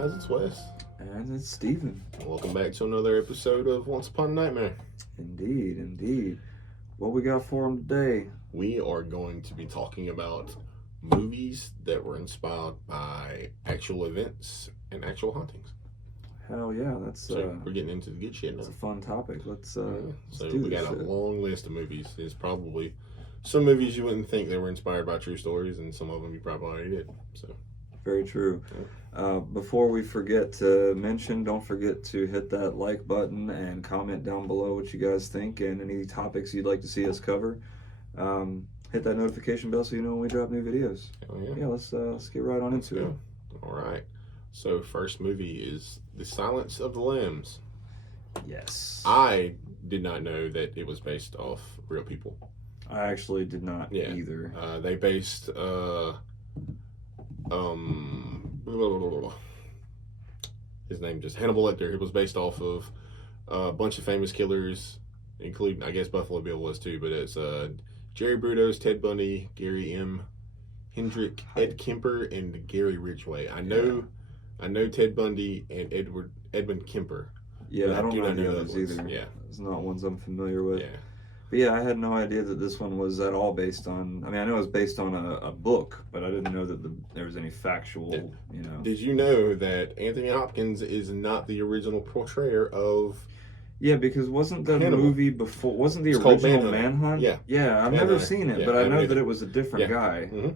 guys, it's Wes. And it's Steven. Welcome back to another episode of Once Upon a Nightmare. Indeed, indeed. What we got for them today? We are going to be talking about movies that were inspired by actual events and actual hauntings. Hell yeah, that's So we're getting into the good shit now. that's a fun topic. Let's So do we this got a shit. long list of movies. There's probably some movies you wouldn't think they were inspired by true stories, and some of them you probably already did. So Very true. Before we forget to mention, don't forget to hit that like button and comment down below what you guys think and any topics you'd like to see us cover. Hit that notification bell so you know when we drop new videos. oh yeah. Yeah, let's get right on into it. All right. So first movie is The Silence of the Lambs. Yes. I did not know that it was based off real people. I actually did not Yeah. either. They based his name just Hannibal Lecter. It was based off of a bunch of famous killers, including I guess Buffalo Bill was too, but it's Jerry Brudos, Ted Bundy, Gary M. Hendrick, Ed Kemper, and Gary Ridgway. I know Ted Bundy and Edmund Kemper. Yeah, I don't know not the those others ones. either. Yeah. It's not ones I'm familiar with. Yeah. But yeah, I had no idea that this one was at all based on. I mean, I know it was based on a book, but I didn't know that there was any factual. Did you know that Anthony Hopkins is not the original portrayer of? Yeah, because wasn't the Hannibal. movie before? Wasn't the It's called original Manhunt. Manhunt? Yeah. Yeah, I've Manhunt. never seen it, Yeah, but I I know haven't that either. it was a different Yeah. guy. Mm-hmm.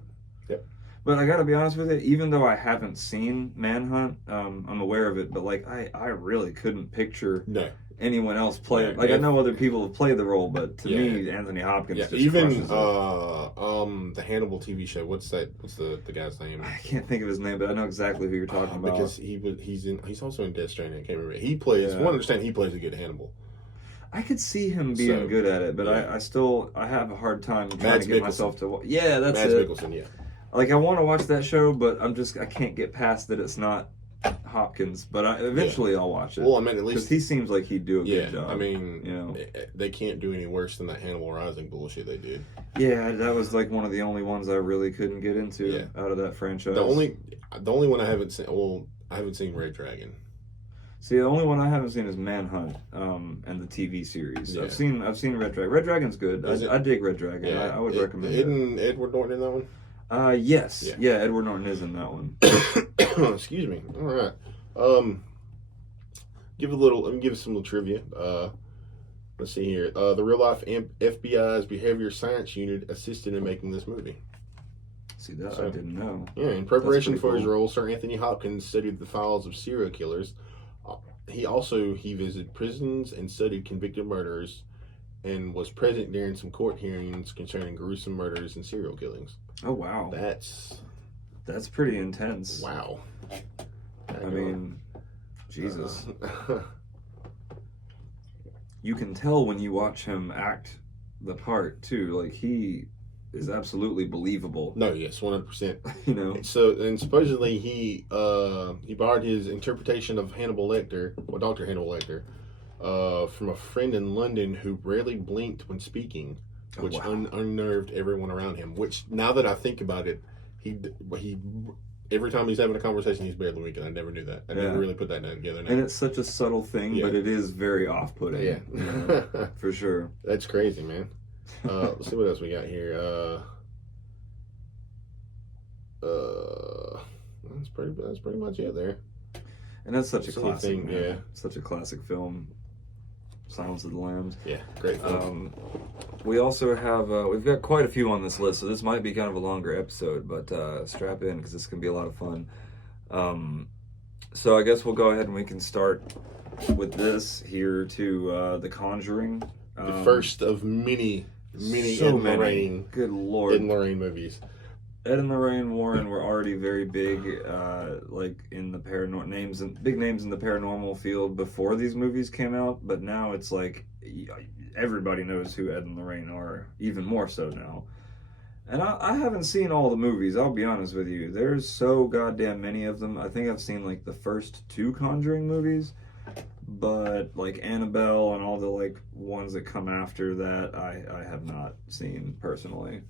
Yep. But I gotta be honest with you, even though I haven't seen Manhunt, I'm aware of it. But like, I really couldn't picture No. anyone else play it. Yeah, Like, I if- know other people have played the role, but to Yeah. me, Anthony Hopkins Yeah. just Even crushes it. the Hannibal TV show. What's the guy's name? I can't think of his name, but I know exactly who you're talking about. Because he's also in Death Stranding. I can't remember. He plays. Yeah. One understand he plays a good Hannibal. I could see him being So, good at it, but yeah. I have a hard time trying Mads to get Mikkelsen. myself to. Yeah, that's Mads it. Mikkelsen. Yeah. Like, I want to watch that show, but I can't get past that it's not Hopkins. But eventually I'll watch it Well, I mean, at because least he seems like he'd do a yeah. good job. I mean, you know. they can't do any worse than that Hannibal Rising bullshit they did. Yeah, that was like one of the only ones I really couldn't get into Yeah. out of that franchise. The only one I haven't seen. Well, I haven't seen Red Dragon. See, the only one I haven't seen is Manhunt, and the TV series. Yeah. I've seen Red Dragon. Red Dragon's good. Is it? I dig Red Dragon. Yeah, I would recommend it. Isn't Edward Norton in that one? Yes. Yeah. Yeah, Edward Norton is in that one. Excuse me. All right. Let me give some little trivia. Let's see here. The real life FBI's Behavior Science Unit assisted in making this movie. See, that So- I didn't know. Yeah, in preparation pretty for his cool. role, Sir Anthony Hopkins studied the files of serial killers. He visited prisons and studied convicted murderers, and was present during some court hearings concerning gruesome murders and serial killings. Oh wow, That's pretty intense. wow. I mean, Jesus, you can tell when you watch him act the part too. Like, he is absolutely believable. no, yes, 100%. You know. So, and supposedly he borrowed his interpretation of Hannibal Lecter, or Dr. Hannibal Lecter, from a friend in London who rarely blinked when speaking, Oh, which wow. unnerved everyone around him. Which, now that I think about it, he every time he's having a conversation, he's barely winking. I never knew that. I Yeah. never really put that together. Now. And it's such a subtle thing, Yeah. but it is very off-putting. Yeah. you know, for sure. That's crazy, man. Let's see what else we got here. That's pretty much it there. And that's such a Same classic. thing, man. yeah. Such a classic film. Silence of the Lambs. Yeah, great film. We also have we've got quite a few on this list, so this might be kind of a longer episode, but strap in because this can be a lot of fun. So I guess we'll go ahead and we can start with this here to The Conjuring. The first of many so Ed and many. Lorraine, Good lord. Ed and Lorraine movies. Ed and Lorraine Warren were already very big, like in the big names in the paranormal field before these movies came out. But now it's like everybody knows who Ed and Lorraine are, even more so now. And I haven't seen all the movies. I'll be honest with you. There's so goddamn many of them. I think I've seen like the first 2 Conjuring movies, but like Annabelle and all the like ones that come after that, I have not seen personally.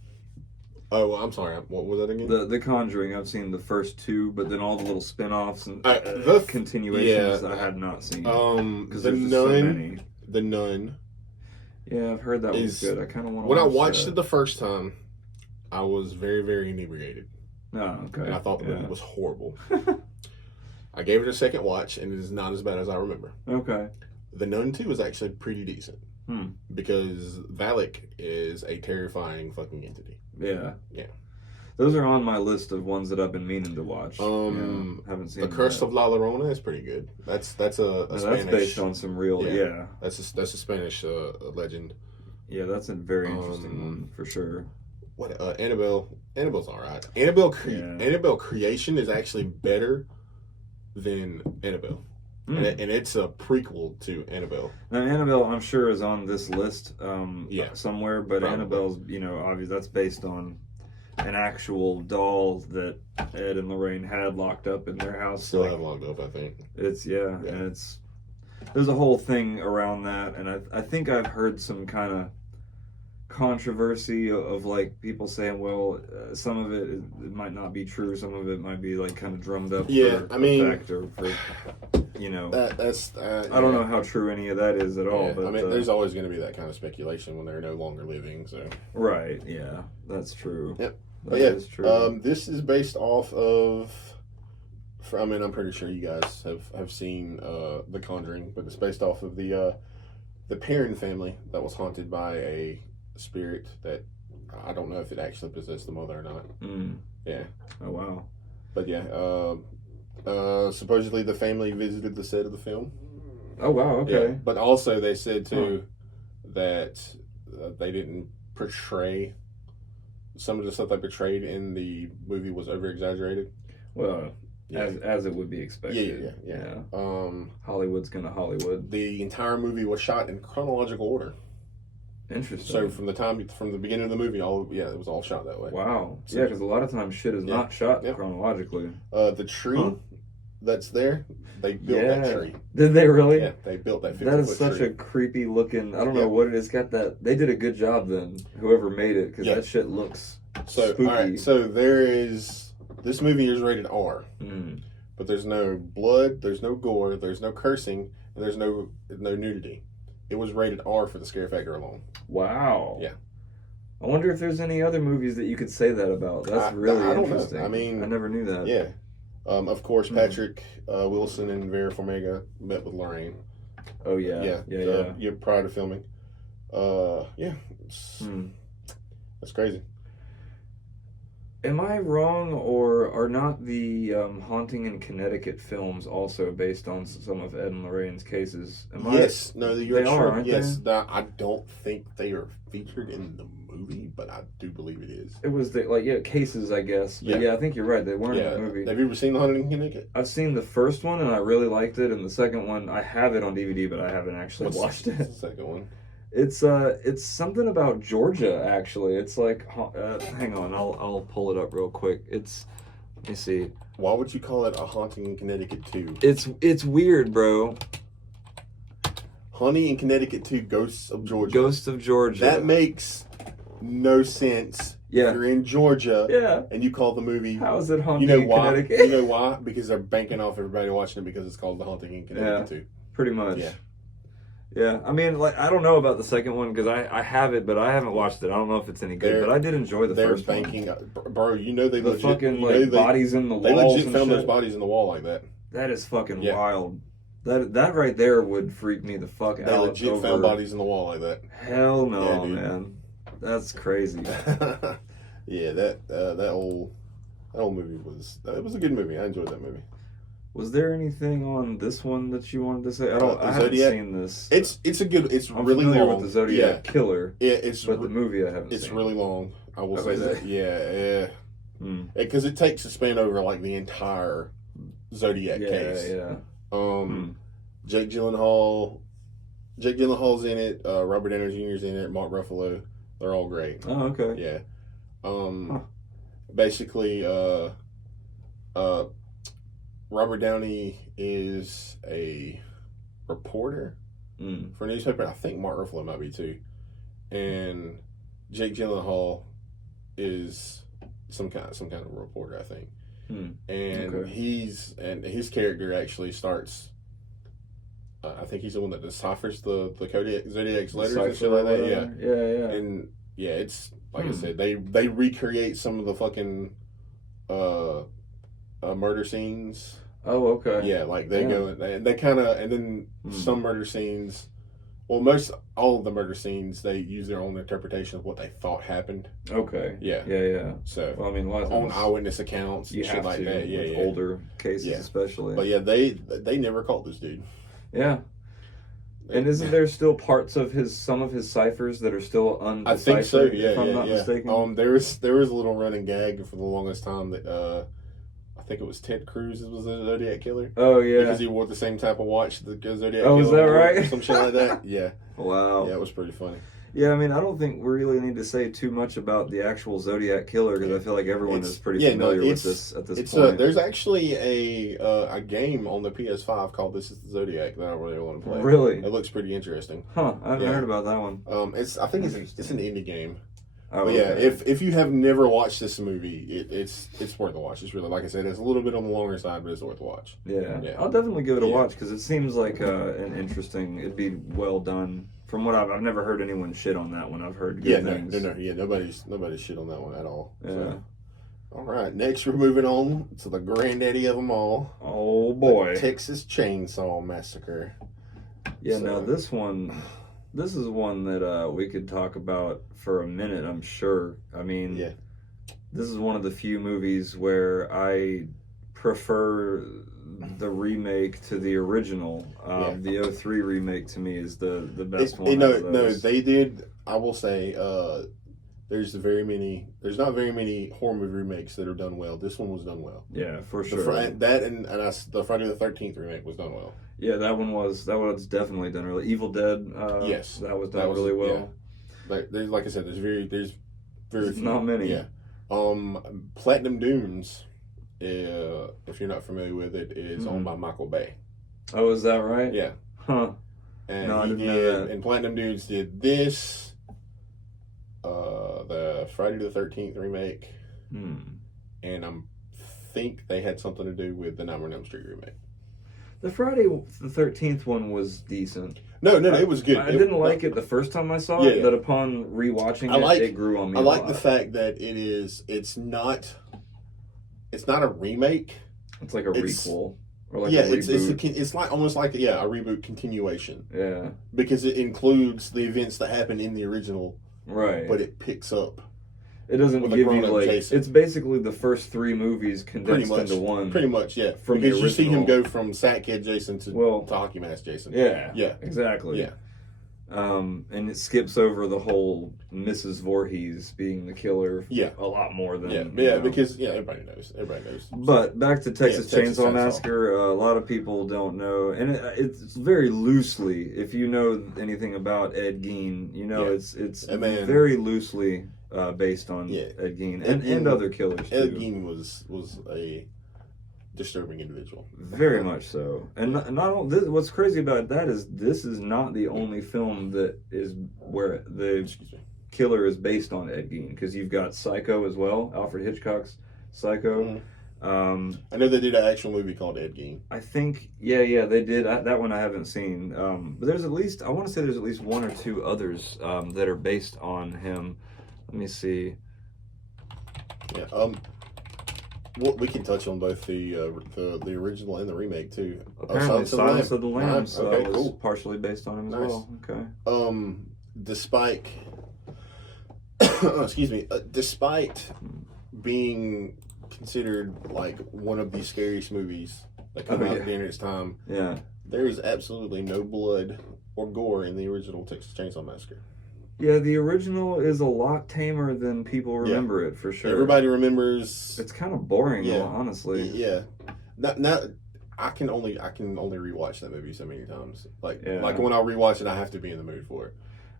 Oh, well, I'm sorry. What was that again? The Conjuring. I've seen the first two, but then all the little spin-offs and The continuations yeah. I had not seen. The there's just so Nun. many. The Nun. Yeah, I've heard that was Is good. I kind of want to. when I watched it the first time, I was very, very inebriated, Oh, okay. and I thought the Yeah. movie was horrible. I gave it a second watch, and it is not as bad as I remember. Okay. The Nun 2 is actually pretty decent because Valak is a terrifying fucking entity. Yeah. Yeah. Those are on my list of ones that I've been meaning to watch. Haven't seen The Curse of La Llorona is pretty good. That's a That's Spanish. based on some real. Yeah. That's a Spanish legend. Yeah, that's a very interesting one for sure. What Annabelle? Annabelle's all right. Annabelle Creation is actually better than Annabelle. And it's a prequel to Annabelle. Now, Annabelle, I'm sure, is on this list somewhere, but probably. Annabelle's, obviously, that's based on an actual doll that Ed and Lorraine had locked up in their house. Still have locked up, I think. It's, and there's a whole thing around that, and I think I've heard some kind of controversy of like people saying, well, some of it might not be true, some of it might be like kind of drummed up for effect or for that's I don't know how true any of that is at all, but I mean there's always going to be that kind of speculation when they're no longer living, so right, yeah, that's true. Yep. That is true. This is based off of I'm pretty sure you guys have seen The Conjuring, but it's based off of the Perron family that was haunted by a spirit that I don't know if it actually possessed the mother or not. Yeah. Oh wow. But yeah, supposedly the family visited the set of the film. Oh wow. Okay. Yeah. But also they said too that they didn't portray some of the stuff they portrayed in the movie was over exaggerated. Well, as it would be expected. Yeah. Hollywood's gonna Hollywood. The entire movie was shot in chronological order. Interesting. So from the beginning of the movie, it was all shot that way. Wow. So, yeah, because a lot of times shit is not shot chronologically. The tree that's there, they built that tree. Did they really? Yeah, they built that 50-foot That is such tree. a creepy looking. I don't know what it is. Got that. They did a good job then. Whoever made it, because that shit looks spooky. All right. So this movie is rated R, but there's no blood, there's no gore, there's no cursing, and there's no nudity. It was rated R for the scare factor alone. Wow. Yeah. I wonder if there's any other movies that you could say that about. That's really I don't interesting. know. I mean, I never knew that. Yeah. Of course, Patrick Wilson and Vera Farmiga met with Lorraine. Oh yeah. Yeah. Prior to filming. That's crazy. Am I wrong, or are not the Haunting in Connecticut films also based on some of Ed and Lorraine's cases? Yes. No, you're they true. are, aren't yes. they? I don't think they are featured in the movie, but I do believe it is. It was cases, I guess. But I think you're right. They weren't in the movie. Have you ever seen The Haunting in Connecticut? I've seen the first one, and I really liked it. And the second one, I have it on DVD, but I haven't actually watched it. What's the second one? It's something about Georgia, actually. It's like, hang on, I'll pull it up real quick. Let me see. Why would you call it a Haunting in Connecticut 2? It's weird, bro. Haunting in Connecticut 2, Ghosts of Georgia. Ghosts of Georgia. That makes no sense. Yeah. If you're in Georgia. Yeah. And you call the movie. How is it Haunting in Connecticut? You know why? Because they're banking off everybody watching it because it's called The Haunting in Connecticut 2. Pretty much. Yeah. Yeah, I mean, I don't know about the second one because I have it, but I haven't watched it. I don't know if it's any good, but I did enjoy the first one. They're banking, bro. You know they the legit fucking bodies in the walls. They legit and found shit. those bodies in the wall like that. That is fucking wild. That right there would freak me the fuck out. They legit found bodies in the wall like that. Hell no, man. That's crazy. Yeah, that old movie was a good movie. I enjoyed that movie. Was there anything on this one that you wanted to say? I haven't seen this. It's I'm really familiar long. with the Zodiac Killer. Yeah, but the movie I haven't seen. It's really long. I will say is that. it? Yeah. Because it takes a span over like the entire Zodiac case. Yeah. Jake Gyllenhaal's in it. Robert Downey Jr.'s in it. Mark Ruffalo. They're all great. Oh, okay. Yeah. Basically, Robert Downey is a reporter for a newspaper. I think Mark Ruffalo might be too. And Jake Gyllenhaal is some kind of reporter, I think. Hmm. And Okay. his character actually starts. I think he's the one that deciphers the Zodiac's letters and shit like that. Yeah, Yeah. and yeah, it's like I said, they recreate some of the fucking murder scenes. Oh, okay. Yeah, like they go and they kind of, and then some murder scenes. Well, all of the murder scenes, they use their own interpretation of what they thought happened. Okay. Yeah. Yeah. So Well, I mean, a lot of on times eyewitness accounts you and shit have like to that. with older cases, especially. But yeah, they never caught this dude. Yeah. And isn't there still parts of some of his ciphers that are still undeciphered? I think so. Yeah, if I'm not mistaken. There was a little running gag for the longest time that I think it was Ted Cruz was the Zodiac killer. Oh yeah, because he wore the same type of watch the Zodiac. Oh, killer is that wore, right? or some shit like that. Yeah. Wow. Yeah, it was pretty funny. Yeah, I mean, I don't think we really need to say too much about the actual Zodiac killer because I feel like everyone is pretty familiar with this at this point. There's actually a game on the PS5 called This Is the Zodiac that I really want to play. Really? It looks pretty interesting. Huh? I haven't heard about that one. I think it's an indie game. Oh, but yeah, okay. if you have never watched this movie, it's worth a watch. It's really, like I said, it's a little bit on the longer side, but it's worth a watch. Yeah. I'll definitely give it a watch because it seems like an interesting. It'd be well done. From what I've never heard anyone shit on that one. I've heard good things. Nobody's shit on that one at all. Yeah. So. All right, next we're moving on to the granddaddy of them all. Oh boy, the Texas Chainsaw Massacre. Yeah. So. Now this one. This is one that we could talk about for a minute, I'm sure. I mean, this is one of the few movies where I prefer the remake to the original. The 03 remake to me is the best one. No, they did. I will say, there's not very many horror movie remakes that are done well. This one was done well. Yeah, for sure. The Friday the 13th remake was done well. Yeah, that was definitely done really. Evil Dead. Yes, that was done really well. Yeah. Like I said, there's very few. Not many. Yeah. Platinum Dunes, if you're not familiar with it, is owned by Michael Bay. Oh, is that right? Yeah. Huh. And no, I didn't know that. And Platinum Dunes did this, the Friday the 13th remake, and I think they had something to do with the Nightmare on Elm Street remake. The Friday the 13th one was decent. No, it was good. I didn't like it the first time I saw it, but upon rewatching it grew on me. I like the fact that it's not a remake. It's like a requel. Or like a reboot. It's like almost like a reboot continuation. Yeah. Because it includes the events that happened in the original. Right. But it picks up. It doesn't give you like Jason. It's basically the first three movies condensed into one. Pretty much, yeah. From because the original. You see him go from Sack Kid Jason to Hockey Mask Jason. Yeah. Yeah. Exactly. Yeah. And it skips over the whole Mrs. Voorhees being the killer. Yeah. A lot more than because everybody knows. But back to Texas Chainsaw Massacre, a lot of people don't know, and it's very loosely. If you know anything about Ed Gein, you know it's very loosely based on Ed Gein and other killers too. Ed Gein was a disturbing individual. Very much so. And not only what's crazy about that is this is not the only film that is where the killer is based on Ed Gein, because you've got Psycho as well, Alfred Hitchcock's Psycho. Mm-hmm. I know they did an actual movie called Ed Gein. I think they did. That one I haven't seen. But there's at least one or two others that are based on him. Let me see. Yeah. Well, we can touch on both the original and the remake too. Apparently, Silence of the Lambs was partially based on him as well. Okay. Despite despite being considered like one of the scariest movies that come out during its time, there is absolutely no blood or gore in the original Texas Chainsaw Massacre. Yeah, the original is a lot tamer than people remember it, for sure. Everybody remembers. It's kind of boring, though, honestly. Yeah. Not I can only rewatch that movie so many times. Like when I rewatch it, I have to be in the mood for it.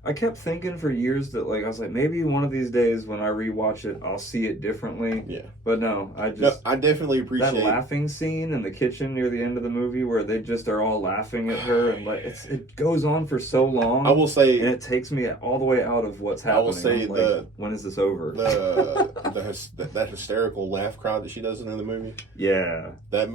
I kept thinking for years that like I was like maybe one of these days when I rewatch it I'll see it differently. Yeah. But no, I No, just I definitely appreciate that laughing scene in the kitchen near the end of the movie where they just are all laughing at her and like it goes on for so long. I will say, and it takes me all the way out of what's happening. I will say I'm like, when is this over? that hysterical laugh crowd that she does in the movie. Yeah, That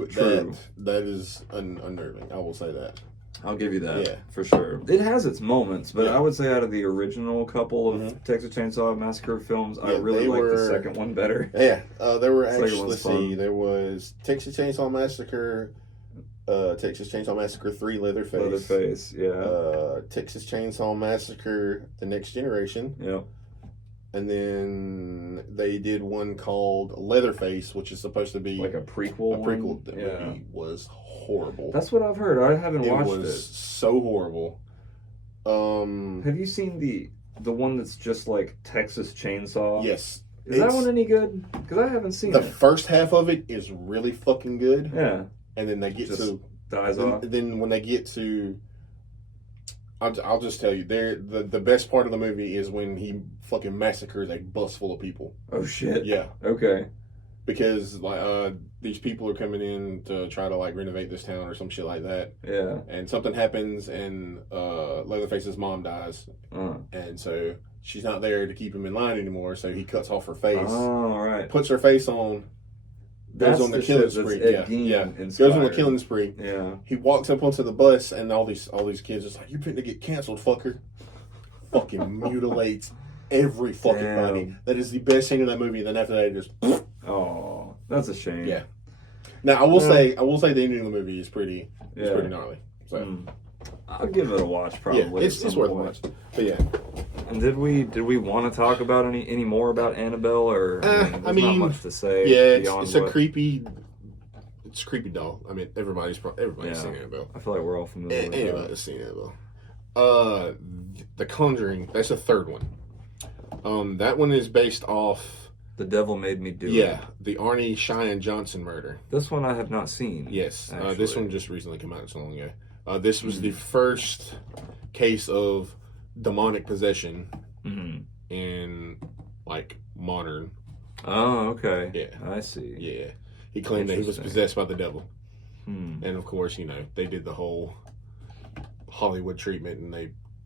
is unnerving. I will say that. I'll give you that. Yeah. For sure. It has its moments, but Yeah. I would say out of the original couple of Texas Chainsaw Massacre films, I Yeah, really they like were- the second one better. Yeah, there were Second actually, one's let's fun. see, there was Texas Chainsaw Massacre, Texas Chainsaw Massacre 3 Leatherface. Leatherface, yeah. Texas Chainsaw Massacre The Next Generation. Yep. And then they did one called Leatherface, which is supposed to be Like a prequel. a prequel. one? The Yeah. movie was horrible. That's what I've heard. I haven't it watched was it. so horrible. Have you seen the one that's just like Texas Chainsaw? Yes. Is that It's- one any good? Because I haven't seen The it. first half of it is really fucking good. Yeah. And then they get Just to dies off. then when they get to, I'll just tell you, the best part of the movie is when he fucking massacres a bus full of people. Oh shit. Yeah, Okay. because like these people are coming in to try to like renovate this town or some shit like that, Yeah. and something happens, and Leatherface's mom dies, Uh. and so she's not there to keep him in line anymore. So he cuts off her face, Oh, all right. puts her face on, goes That's on the the killing shit that's spree. Ed Yeah, Gein yeah, inspired. goes on the killing spree. Yeah. He walks up onto the bus, and all these kids is like, "You finna get canceled, fucker!" Fucking mutilates every fucking Damn. body. That is the best scene in that movie. Then after that, it just Oh, that's a shame. yeah. Now I will say the ending of the movie is pretty Yeah. pretty gnarly. So I'll give it a watch probably. yeah, it's at some worth a point. watch. But yeah, And did we want to talk about any more about Annabelle or there's I mean, not much to say? yeah, beyond it's a what- creepy doll. I mean, everybody's Yeah. seen Annabelle. I feel like we're all familiar with that. Anybody's seen Annabelle. The Conjuring. That's the third one. That one is based off. The Devil Made Me Do It. Yeah, the Arnie Cheyenne Johnson murder. This one I have not seen. Yes, this actually. one just recently came out not so long ago. This was the first case of demonic possession Mm-hmm. in like modern. Oh, okay. Yeah. I see. Yeah, he claimed that he was Interesting. possessed by the devil, Hmm. and of course, they did the whole Hollywood treatment, and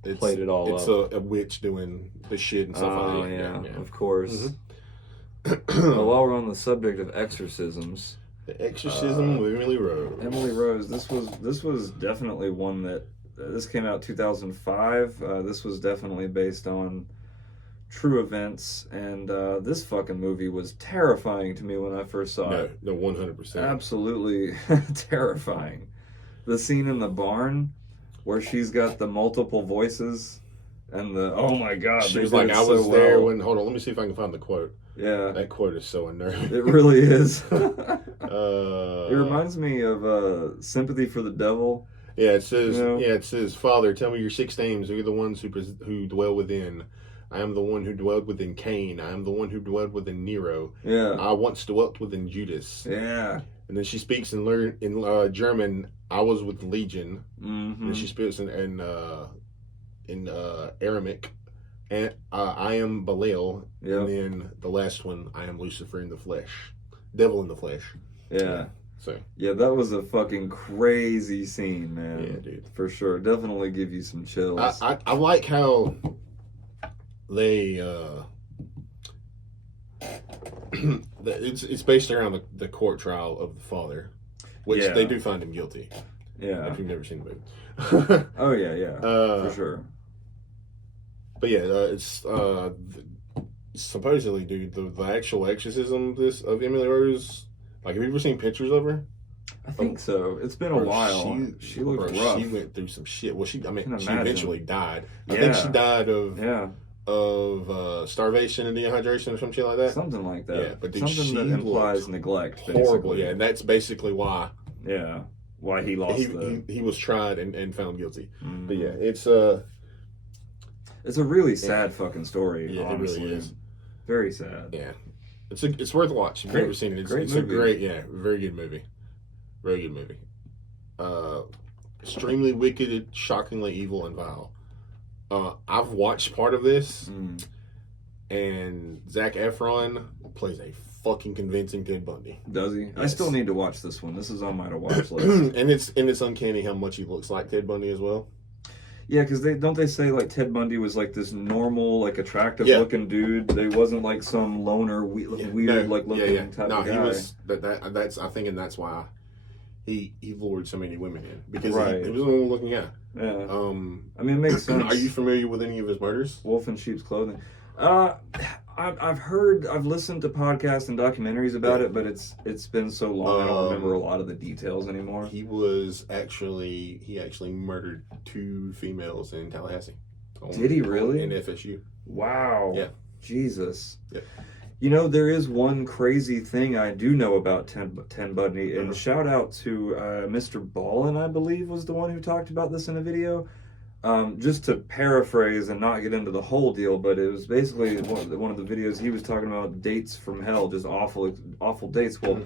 it's Played it all It's up. a witch doing the shit and stuff Oh, like that. yeah, of course. Mhm. Well, while we're on the subject of exorcisms, The Exorcism with Emily Rose. Emily Rose, this was definitely one that this came out 2005. This was definitely based on true events, and this fucking movie was terrifying to me when I first saw it. No, 100%. Absolutely terrifying. The scene in the barn where she's got the multiple voices and the oh my god, She they was did like, it I so was there well. when. Hold on, let me see if I can find the quote. Yeah, That quote is so unnerving. it really is. It It reminds me of Sympathy for the Devil. Yeah, it says. You know? Yeah, it says, Father, tell me your 6 names. Who are the ones who dwell within? I am the one who dwelled within Cain. I am the one who dwelled within Nero. Yeah, I once dwelt within Judas. yeah. And then she speaks in German. I was with Legion. Mm-hmm. And she speaks in Aramaic. And I am Belial. Yep. And then the last one, I am Lucifer in the flesh, devil in the flesh. Yeah. So Yeah, that was a fucking crazy scene, man. yeah, dude. For sure. Definitely give you some chills. I like how they it's based around the court trial of the father, which Yeah. they do find him guilty. yeah. If you've never seen the movie. Oh, yeah, yeah. For sure. But yeah, it's supposedly, dude, the actual exorcism of Emily Rose. Like, have you ever seen pictures of her? I think so. It's been a Bro, while. She looked rough. She went through some shit. Well, Can she imagine. eventually died. I Yeah. think she died of Yeah, starvation and dehydration or some shit like that. something like that. Yeah, but dude, something that she implies looked neglect. Horrible, basically. yeah, and that's basically why Yeah. Why he lost he was tried and found guilty. Mhm. But yeah, it's It's a really sad fucking story. yeah, honestly. it really is. Very sad. Yeah, it's worth a watch. If you've Great- never seen it, it's great a movie. great, very good movie. Very good movie. Extremely wicked, shockingly evil, and vile. I've watched part of this, Mm. and Zac Efron plays a fucking convincing Ted Bundy. Does he? I Yes. still need to watch this one. This is on my to watch list. and it's uncanny how much he looks like Ted Bundy as well. Yeah, because they say like Ted Bundy was like this normal, like attractive Yeah. looking dude. They wasn't like some loner, weird like looking type No, of guy. he was that's I think, and that's why he lured so many women in, because Right. he was a normal looking guy. Yeah, Um, I mean, it makes sense. are you familiar with any of his murders? Wolf in sheep's clothing? I've listened to podcasts and documentaries about Yeah. it, but it's been so long I don't remember a lot of the details anymore. He actually murdered 2 females in Tallahassee. Did he really? In FSU. Wow. Yeah. Jesus. Yeah. You know, there is one crazy thing I do know about Ted Bundy, and Uh-huh. shout out to Mr. Ballin, I believe, was the one who talked about this in a video. Just to paraphrase and not get into the whole deal, but it was basically one of the videos he was talking about dates from hell, just awful dates. Well, Mhm.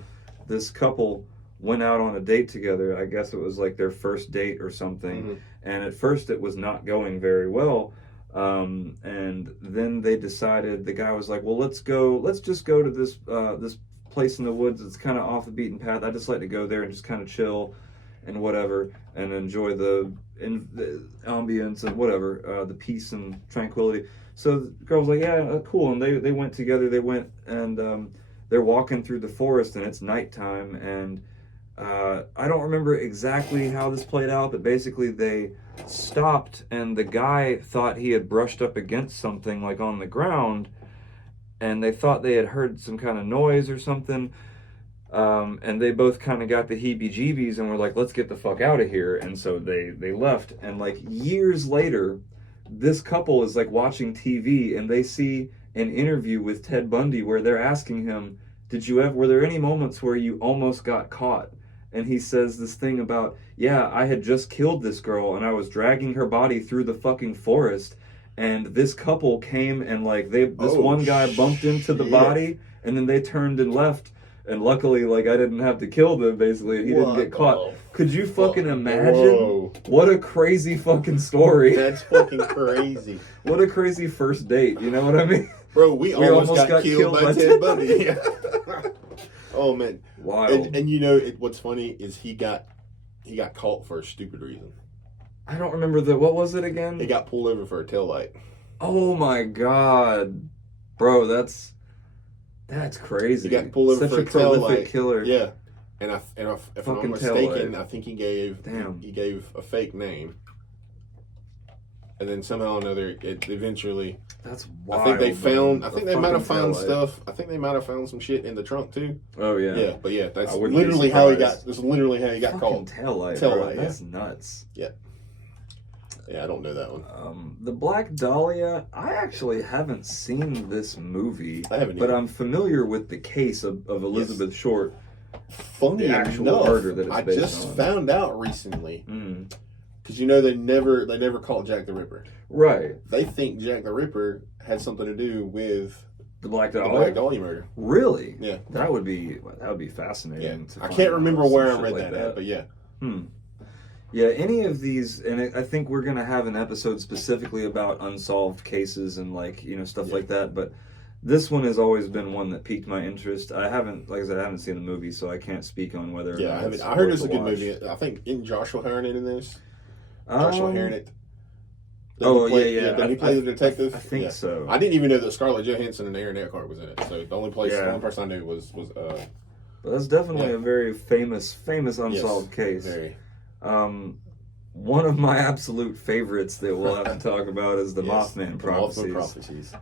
this couple went out on a date together. I guess it was like their first date or something, Mhm. and at first it was not going very well. And then they decided, the guy was like, well, let's just go to this place in the woods. It's kind of off the beaten path. I just like to go there and just kind of chill and whatever, and enjoy the ambience and whatever, the peace and tranquility. So the girl was like, yeah, cool. And they went together. They went, and they're walking through the forest, and it's nighttime. And I don't remember exactly how this played out, but basically they stopped, and the guy thought he had brushed up against something like on the ground, and they thought they had heard some kind of noise or something. And they both kind of got the heebie-jeebies and were like, let's get the fuck out of here. And so they left. And like years later, this couple is like watching TV, and they see an interview with Ted Bundy where they're asking him, were there any moments where you almost got caught? And he says this thing about, yeah, I had just killed this girl and I was dragging her body through the fucking forest, and this couple came and like one guy bumped into the body, and then they turned and left. And luckily, like, I didn't have to kill them, basically, and he didn't get caught. Could you fucking imagine? Whoa. What a crazy fucking story. That's fucking crazy. What a crazy first date, you know what I mean? Bro, we almost got killed by Ted Bundy. Oh, man. Wild. And you know, what's funny is he got caught for a stupid reason. I don't remember what was it again? He got pulled over for a taillight. Oh my god. Bro, that's crazy. He got pulled over Such for a prolific taillight. killer. Yeah. And if I'm not Fucking mistaken, taillight. I think he gave a fake name. And then somehow or another, it eventually. That's wild. I think they found. man. I think The they might have fucking found taillight. stuff. I think they might have found some shit in the trunk too. Oh yeah. Yeah, but yeah, that's I wouldn't be literally how he surprised. got. This is literally how he got Fucking caught. taillight. Taillight, Bro. yeah. That's nuts. Yeah, I don't know that one. The Black Dahlia, I actually haven't seen this movie, I haven't but either. I'm familiar with the case of Elizabeth Short. Funny the actual enough, murder that it's I based just on. found out recently Mm. because you know they never caught Jack the Ripper. Right. They think Jack the Ripper had something to do with The Black the Dahlia? Black Dahlia murder. Really? Yeah. That would be fascinating. Yeah, to I find can't out remember some where I shit read like that at, but yeah. Yeah, any of these, and I think we're gonna have an episode specifically about unsolved cases and stuff Yeah. like that. But this one has always been one that piqued my interest. I haven't, like I said, I haven't seen the movie, so I can't speak on whether. Or Yeah, not I haven't. it's I heard worth it's a a good watch. movie. I think isn't Joshua Hartnett in this? Joshua Hartnett. Oh, Did yeah. he play the detective? I think Yeah. so. I didn't even know that Scarlett Johansson and Aaron Eckhart was in it. So the only Yeah. person I knew was But that's definitely Yeah. a very famous unsolved case. Very. One of my absolute favorites that we'll have to talk about is the Yes, Mothman the Mothman Prophecies. Prophecies.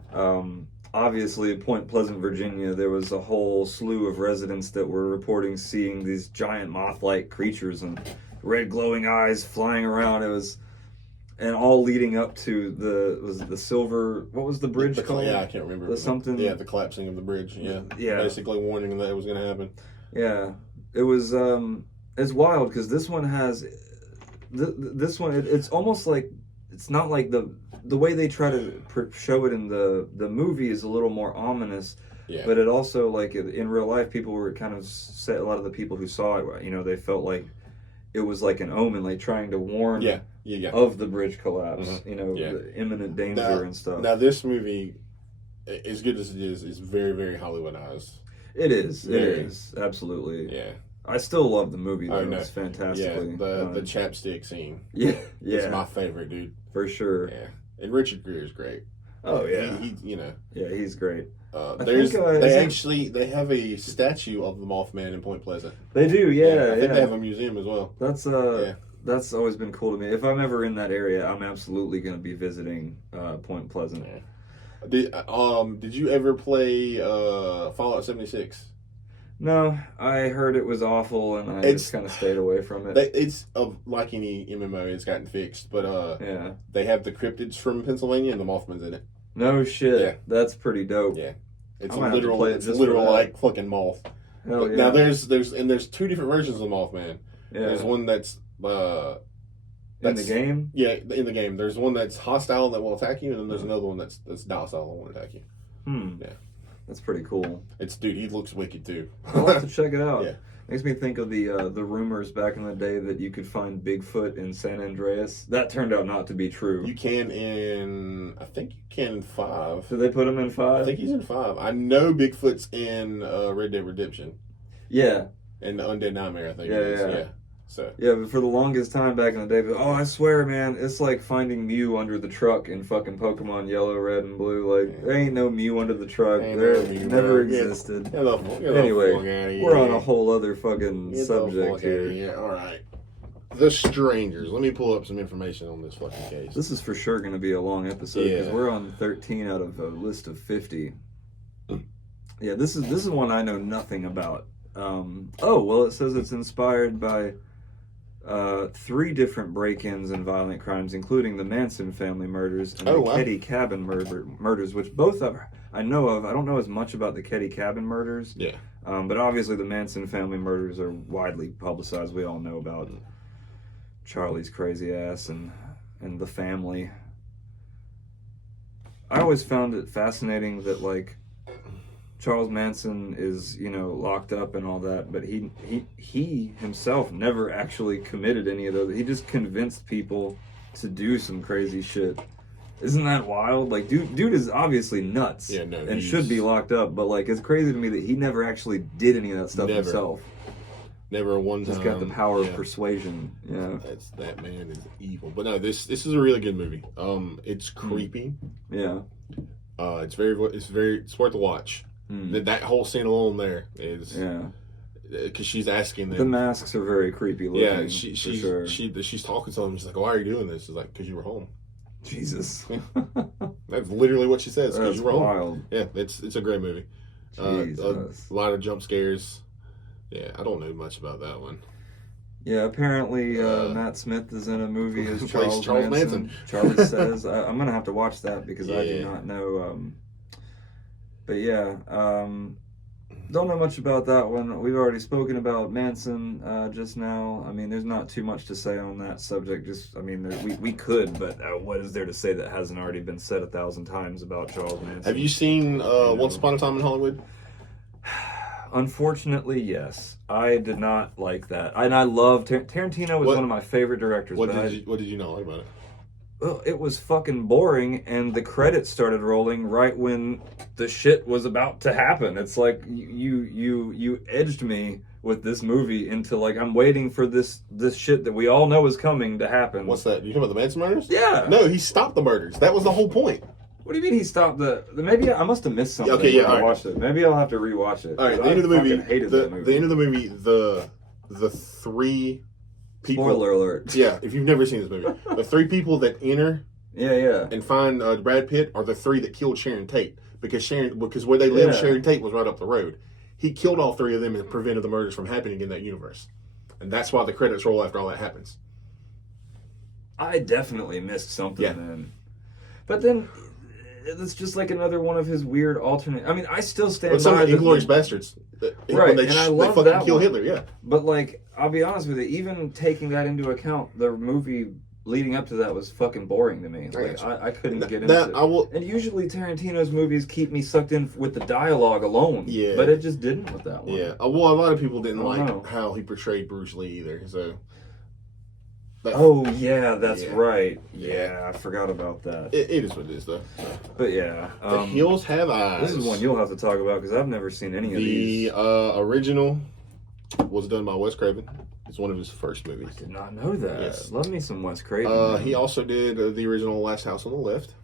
Obviously, at Point Pleasant, Virginia, there was a whole slew of residents that were reporting seeing these giant moth-like creatures and red glowing eyes flying around. It was, and all leading up to the silver. What was the bridge called? Yeah, I can't remember. The something. Yeah, the collapsing of the bridge. Yeah. Yeah. Basically warning that it was going to happen. Yeah, it was. It's wild because this one has. This one, it's almost like it's not like the way they try to show it in the movie is a little more ominous. Yeah. But it also, like, in real life, people were kind of a lot of the people who saw it, they felt like it was like an omen, like trying to warn Yeah. of the bridge collapse. Mhm. You know, Yeah. the imminent danger and stuff. Now, this movie, as good as it is very, very Hollywoodized. It is. Very. It is. Absolutely. Yeah. I still love the movie, though. Oh, no. It's fantastically Yeah, the done. chapstick scene. Yeah. It's my favorite, dude. For sure. Yeah. And Richard Gere is great. Oh, yeah. He you know. Yeah, he's great. They have a statue of the Mothman in Point Pleasant. They do, yeah. I think they have a museum as well. That's always been cool to me. If I'm ever in that area, I'm absolutely going to be visiting Point Pleasant. Yeah. Did you ever play Fallout 76? No, I heard it was awful, and I just kind of stayed away from it. It's like any MMO, it's gotten fixed, but yeah, they have the cryptids from Pennsylvania and the Mothman's in it. No shit. Yeah. That's pretty dope. Yeah, it's I'm literal like fucking moth. Hell But yeah. now there's two different versions of Mothman. Yeah. There's one that's in the game. Yeah, in the game. There's one that's hostile that will attack you, and then there's another one that's docile and won't attack you. Yeah. That's pretty cool. Dude, he looks wicked too. I'll have to check it out. Yeah. Makes me think of the rumors back in the day that you could find Bigfoot in San Andreas. That turned out not to be true. You can I think you can in 5. Did they put him in 5? I think he's in 5. I know Bigfoot's in Red Dead Redemption. Yeah. And the Undead Nightmare, I think Yeah, it is. yeah. Yeah. So. Yeah, but for the longest time back in the day, I swear, man, it's like finding Mew under the truck in fucking Pokemon Yellow, Red, and Blue. Like, there ain't no Mew under the truck. There never existed. Anyway, we're on a whole other fucking subject here. Yeah, all right. The Strangers. Let me pull up some information on this fucking case. This is for sure going to be a long episode because Yeah. we're on 13 out of a list of 50. Yeah, this is one I know nothing about. It says it's inspired by 3 different break-ins and violent crimes, including the Manson family murders and the Ketty Cabin murders, which both I know of. I don't know as much about the Ketty Cabin murders. Yeah. But obviously the Manson family murders are widely publicized. We all know about Charlie's crazy ass and the family. I always found it fascinating that, like, Charles Manson is, locked up and all that, but he himself never actually committed any of those. He just convinced people to do some crazy shit. Isn't that wild? Like, dude is obviously nuts and should be locked up, but, like, it's crazy to me that he never actually did any of that stuff himself. Never one time. Just got the power of persuasion. Yeah. That man is evil. But no, this is a really good movie. It's creepy. Yeah. It's worth a watch. That whole scene alone there is because she's asking them. The masks are very creepy looking. Yeah, she's talking to them. She's like, "Why are you doing this?" She's like, "Because you were home." Jesus, that's literally what she says. Because you were wild. home. Yeah, it's a great movie. A lot of jump scares. Yeah, I don't know much about that one. Yeah, apparently Matt Smith is in a movie as Charles Manson. Manson. Charlie says, I'm gonna have to watch that because I do not know. But yeah, don't know much about that one. We've already spoken about Manson just now. I mean, there's not too much to say on that subject. We could, but what is there to say that hasn't already been said 1,000 times about Charles Manson? Have you seen Once Upon a Time in Hollywood? Unfortunately, yes. I did not like that, and I love Tarantino was one of my favorite directors. What did you not like about it? Well, it was fucking boring, and the credits started rolling right when the shit was about to happen. It's like you edged me with this movie into, like, I'm waiting for this shit that we all know is coming to happen. What's that? You talking about the Manson murders? Yeah. No, he stopped the murders. That was the whole point. What do you mean he stopped maybe I must have missed something. Okay, yeah, I watched it. Maybe I'll have to rewatch it. All right, the end of the movie. Hated that movie. The end of the movie. The 3 people. Spoiler alert. Yeah, if you've never seen this movie, the 3 people that enter. Yeah. And find Brad Pitt are the 3 that killed Sharon Tate because where they lived, Sharon Tate was right up the road. He killed all 3 of them and prevented the murders from happening in that universe, and that's why the credits roll after all that happens. I definitely missed something then, but then it's just like another one of his weird alternate. I mean, I still stand by Inglourious Bastards, right? They, and I love fucking that kill one. Hitler, yeah. But, like, I'll be honest with you, even taking that into account, the movie leading up to that was fucking boring to me. Like, I couldn't get into it. And usually Tarantino's movies keep me sucked in with the dialogue alone. Yeah. But it just didn't with that one. Yeah. Well, a lot of people didn't like how he portrayed Bruce Lee either. So Oh yeah, that's Yeah. right. Yeah. Yeah, I forgot about that. It is what it is, though. But yeah, The Hills Have Eyes. this is one you'll have to talk about because I've never seen any of these. The original was done by Wes Craven. It's one of his first movies. I did not know that. Yes. Love me some Wes Craven. man. He also did the original Last House on the Left.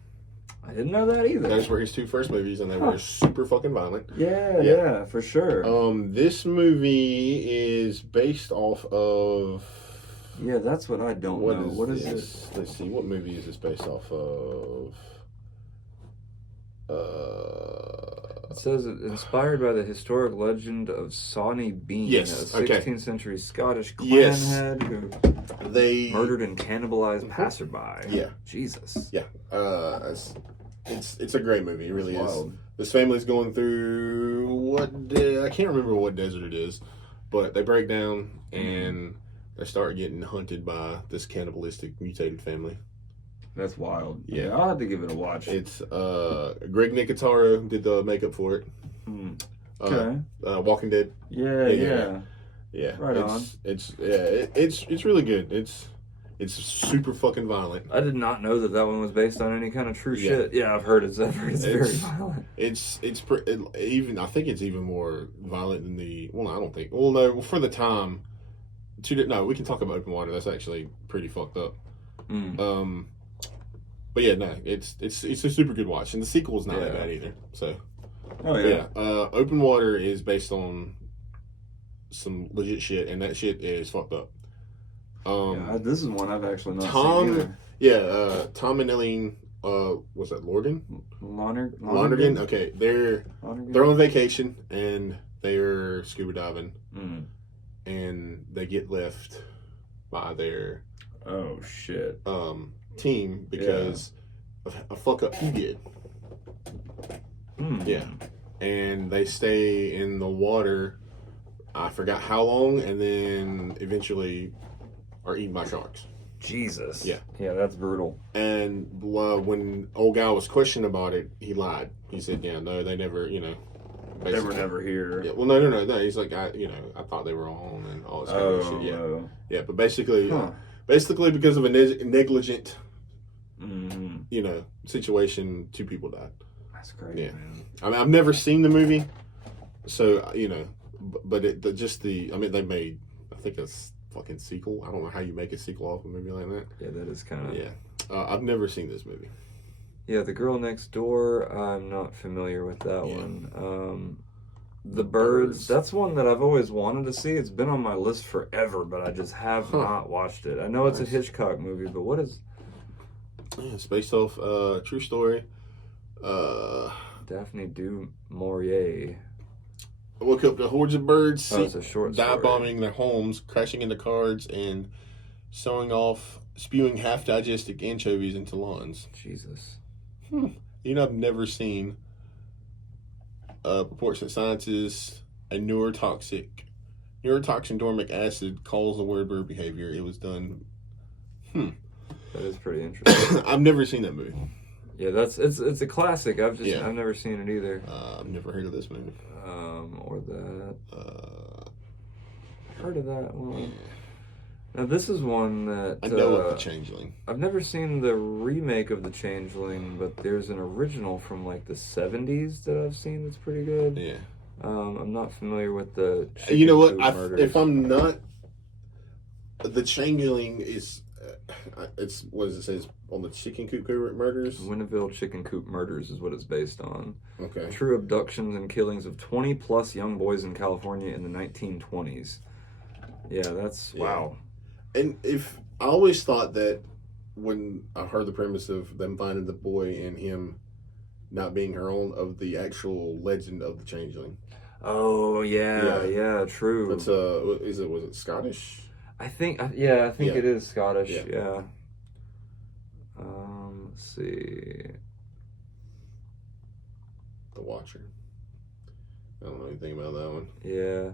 I didn't know that either. Those were his two first movies, and they were super fucking violent. Yeah, for sure. This movie is based off of. Yeah, that's what I don't know. What is this? Let's see. What movie is this based off of? It says inspired by the historic legend of Sawney Bean, Yes, a okay. 16th century Scottish Yes. clanhead who They murdered and cannibalized passerby. Yeah. Jesus. Yeah. It's a great movie. It really That's is. wild. This family's going through I can't remember what desert it is, but they break down and they start getting hunted by this cannibalistic mutated family. That's wild. Yeah. I'll have to give it a watch. It's Greg Nicotero did the makeup for it. Okay. Walking Dead. Yeah. Yeah. Right on. It's really good. It's super fucking violent. I did not know that one was based on any kind of true Yeah. shit. Yeah, I've heard it's very violent. Even I think it's even more violent than I don't think. Well, no, for the time. No, we can talk about Open Water. That's actually pretty fucked up. But yeah, no, it's a super good watch, and the sequel is not that bad either. So, Oh yeah. Open Water is based on some legit shit, and that shit is fucked up. This is one I've actually not Tom- seen either. Tom and Eileen, was that Lorgan? Lonergan? Okay, they're on vacation and they're scuba diving, and they get left by their Oh shit. team because of a fuck up he did. Yeah, and they stay in the water. I forgot how long, and then eventually are eaten by sharks. Jesus. Yeah. Yeah, that's brutal. And when old guy was questioned about it, he lied. He said, "Yeah, no, they never, They were basically- never here. Yeah, well, no. He's like, I thought they were on and all this kind of shit. Yeah, Oh. yeah. But basically, Huh. because of a negligent, Mhm. situation, 2 people died. That's great, Yeah. man. I mean, I've never seen the movie, so but they made, I think, a fucking sequel. I don't know how you make a sequel off a movie like that. Yeah, that is kind of. Yeah, I've never seen this movie. Yeah, The Girl Next Door. I'm not familiar with that Yeah. one. The Birds. That's one that I've always wanted to see. It's been on my list forever, but I just have not watched it. I know it's a Nice. Hitchcock movie, but what is Yeah, it's based off a true story. Daphne du Maurier? I woke up to hordes of birds Oh, it's a short story. dive bombing their homes, crashing into cars, and spewing half-digested anchovies into lawns. Jesus. I've never seen Proportionate Sciences, a neurotoxin dormic acid calls the word bird behavior. It was done. That is pretty interesting. I've never seen that movie. Yeah, it's a classic. I've Yeah. never seen it either. I've never heard of this movie. Or that. Uh, Heard of that one. Now this is one that I know of The Changeling. I've never seen the remake of The Changeling, but there's an original from like the 70s that I've seen that's pretty good. Yeah. I'm not familiar with the. You know what? Chicken Coop Murders. If I'm not, The Changeling is. It's what does it say? It's on the Chicken Coop Murders. Winneville Chicken Coop Murders is what it's based on. Okay. True abductions and killings of 20 plus young boys in California in the 1920s. Yeah, that's wow. And if I always thought that when I heard the premise of them finding the boy and him not being her own, of the actual legend of the Changeling. Oh yeah, true. It's was it Scottish? I think it is Scottish. Yeah. Yeah. Let's see. The Watcher. I don't know anything about that one. Yeah.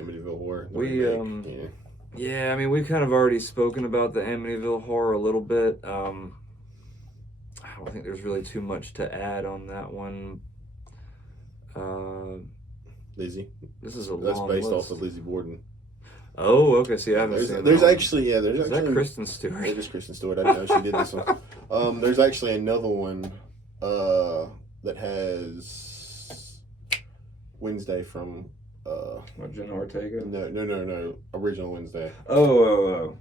Amityville Horror. the We, remake. Yeah, I mean, we've kind of already spoken about the Amityville Horror a little bit. I don't think there's really too much to add on that one. Lizzie. This is a That's long based list. off of Lizzie Borden. Oh, okay. See, I haven't seen that. There's one. actually there's Is actually that Kristen Stewart? It is Kristen Stewart. I didn't know she did this one. There's actually another one that has Wednesday from What, Jenna Ortega? no, original Wednesday. Oh.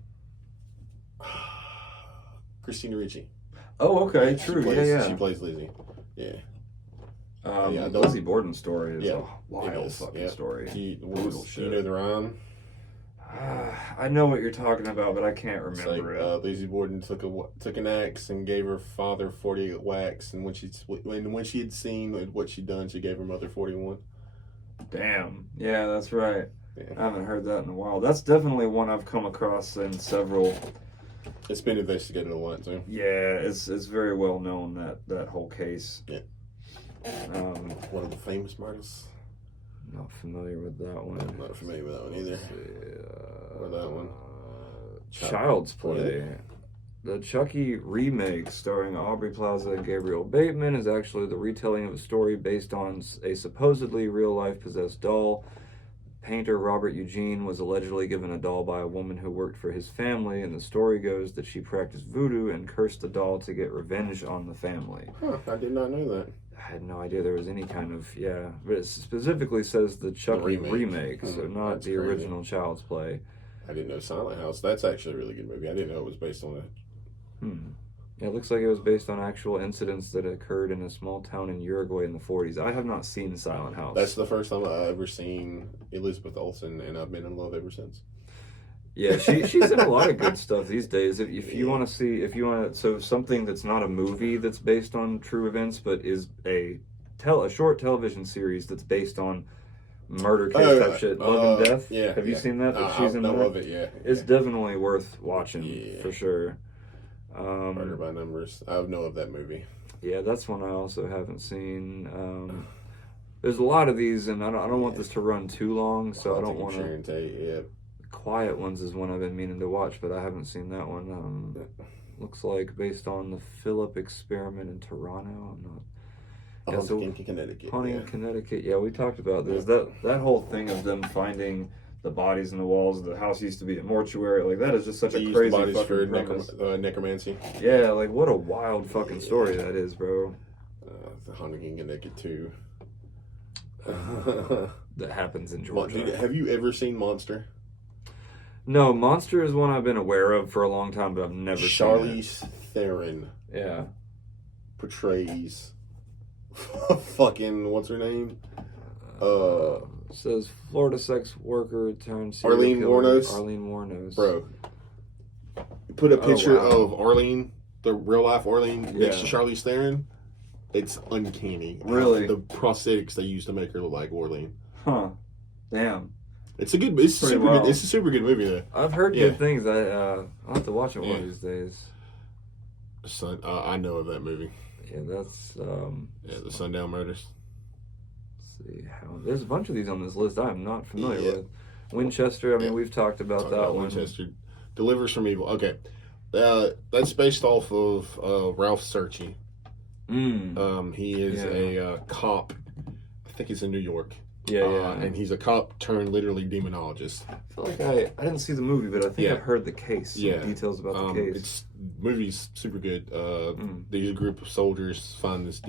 Christina Ricci. Oh, okay. True. She plays Lizzie. Yeah. The the- Lizzie Borden story is a It wild is, fucking yeah. story. Do Brutal you know the rhyme? I know what you're talking about, but I can't It's remember like it. Lizzie Borden took an axe and gave her father 48 whacks, and when she had seen what she'd done, she gave her mother 41. Damn. Yeah, that's right. Yeah. I haven't heard that in a while. That's definitely one I've come across in several. It's been investigated a lot too. Yeah, it's very well known that whole case. Yeah. One of the famous murders. Not familiar with that one. I'm not familiar with that one either. Or that one. Child's Play. The Chucky remake starring Aubrey Plaza and Gabriel Bateman is actually the retelling of a story based on a supposedly real-life possessed doll. Painter Robert Eugene was allegedly given a doll by a woman who worked for his family, and the story goes that she practiced voodoo and cursed the doll to get revenge on the family. Huh, I did not know that. I had no idea there was any kind of, but it specifically says the Chucky remake, so not That's the crazy. original Child's Play. I didn't know Silent House. That's actually a really good movie. I didn't know it was based on it. Yeah, it looks like it was based on actual incidents that occurred in a small town in Uruguay in the 40s. I have not seen Silent House. That's the first time I ever seen Elizabeth Olsen, and I've been in love ever since. Yeah, she's in a lot of good stuff these days. If you want to see, so something that's not a movie that's based on true events, but is a short television series that's based on murder case type shit, Love and Death. Yeah. Have you seen that? She's in I that? love it. Yeah. It's definitely worth watching for sure. Murder by Numbers. I know of that movie. Yeah, that's one I also haven't seen. There's a lot of these, and I don't want this to run too long, so I don't want to. Sharon Tate. Yeah. Quiet Ones is one I've been meaning to watch, but I haven't seen that one. Looks like based on the Philip experiment in Toronto. I'm not. Haunting in Connecticut. Haunting in Connecticut. Yeah, we talked about this. That whole thing of them finding the bodies in the walls of the house used to be a mortuary. Like, that is just such a crazy bodies fucking for premise. necromancy. Yeah, like, what a wild fucking story that is, bro. The Haunting in Connecticut too. That happens in Georgia. Have you ever seen Monster? No, Monster is one I've been aware of for a long time, but I've never seen Charlize Theron it. portrays fucking what's her name? Says Florida sex worker turned Arlene serial killer. Wuornos? Arlene Wuornos. Bro, put a picture wow. of Arlene, the real life Arlene, next to Yeah. Charlize Theron. It's uncanny. Really? The prosthetics they used to make her look like Arlene. Huh. Damn. It's a super wild. good. It's a super good movie though. I've heard Yeah. good things. I'll have to watch it one of these days. I know of that movie. Yeah, that's The Sundown Murders. let's see how there's a bunch of these on this list I'm not familiar Yeah. with. Winchester, I mean we've talked about that one. Winchester Delivers from Evil. Okay, that's based off of Ralph Searcy. He is a cop. I think he's in New York. Yeah. And he's a cop turned literally demonologist. I feel like I didn't see the movie, but I think I've heard the case. Some details about the case. It's movie's super good. These group of soldiers find this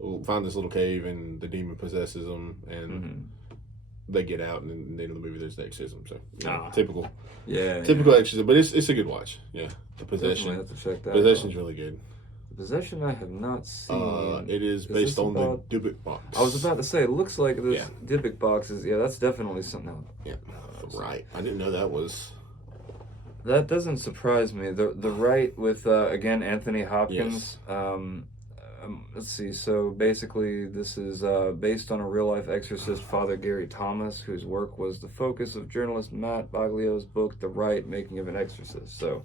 little cave, and the demon possesses them, and they get out, and then at the end of the movie there's the exorcism. So typical exorcism, but it's a good watch. Yeah, the Possession. Definitely have to check that Possession's out. really good. Possession I have not seen. It is based on the Dybbuk box. I was about to say, it looks like this Dybbuk boxes. Yeah, that's definitely something. Yeah, right. I didn't know that was. That doesn't surprise me. The right with again Anthony Hopkins. Yes. Let's see. So basically, this is based on a real life exorcist, Father Gary Thomas, whose work was the focus of journalist Matt Baglio's book, The Rite: Making of an Exorcist. So.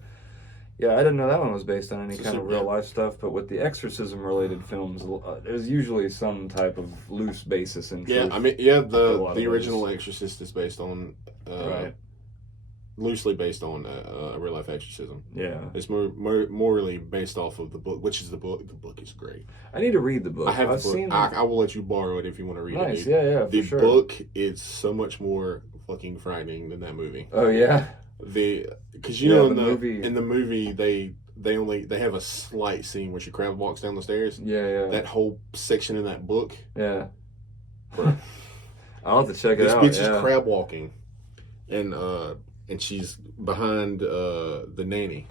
Yeah, I didn't know that one was based on any kind of real life stuff, but with the exorcism related films, there's usually some type of loose basis in truth. Yeah, I mean, the original Exorcist is based on, loosely based on a real life exorcism. Yeah, it's morally based off of the book, which is the book. The book is great. I need to read the book. I have the book. I will let you borrow it if you want to read it. Nice, yeah, The for sure. book is so much more fucking frightening than that movie. Oh yeah. Because you know the movie. in the movie they have a slight scene where she crab walks down the stairs. Yeah. That whole section in that book. Yeah. Bro, I'll have to check it this out. bitch is crab walking, and she's behind the nanny.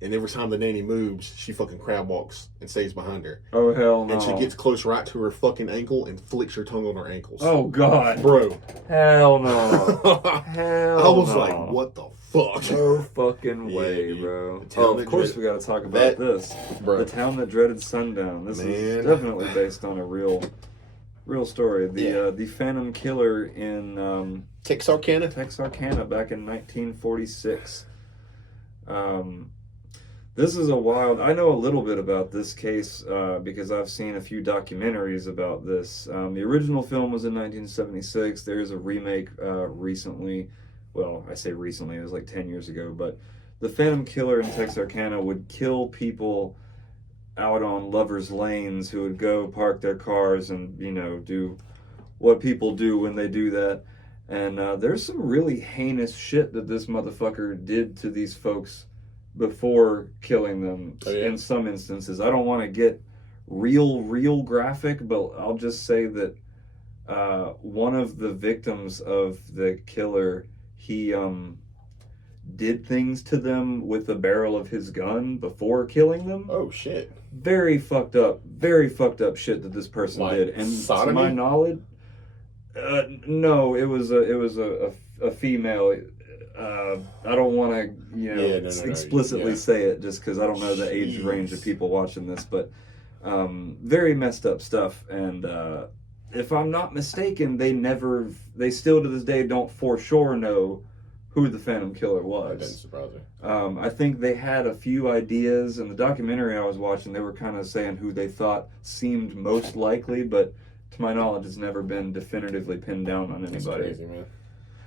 And every time the nanny moves, she fucking crab walks and stays behind her. Oh, hell no. And she gets close right to her fucking ankle and flicks her tongue on her ankles. Oh, God. Bro. Hell no. Hell I was no. like, what the fuck? No fucking Yeah, way, dude. bro. The Town Oh, That of course Dreaded- we got to talk about this. Bro. The Town That Dreaded Sundown. This is definitely based on a real story. The Phantom Killer in Texarkana? Texarkana back in 1946. This is a wild. I know a little bit about this case because I've seen a few documentaries about this. The original film was in 1976. There's a remake recently. Well, I say recently, it was like 10 years ago. But the Phantom Killer in Texarkana would kill people out on lovers' lanes who would go park their cars and, do what people do when they do that. And there's some really heinous shit that this motherfucker did to these folks before killing them in some instances. I don't want to get real graphic, but I'll just say that one of the victims of the killer, he did things to them with the barrel of his gun before killing them. Oh, shit. Very fucked up shit that this person did. And sodomy? To my knowledge, no, it was a female. I don't want to, explicitly say it just because I don't know the age range of people watching this, but very messed up stuff. And if I'm not mistaken, they still to this day don't for sure know who the Phantom Killer was. That didn't surprise me. I think they had a few ideas. In the documentary I was watching, they were kind of saying who they thought seemed most likely, but to my knowledge, it's never been definitively pinned down on anybody. That's crazy, man.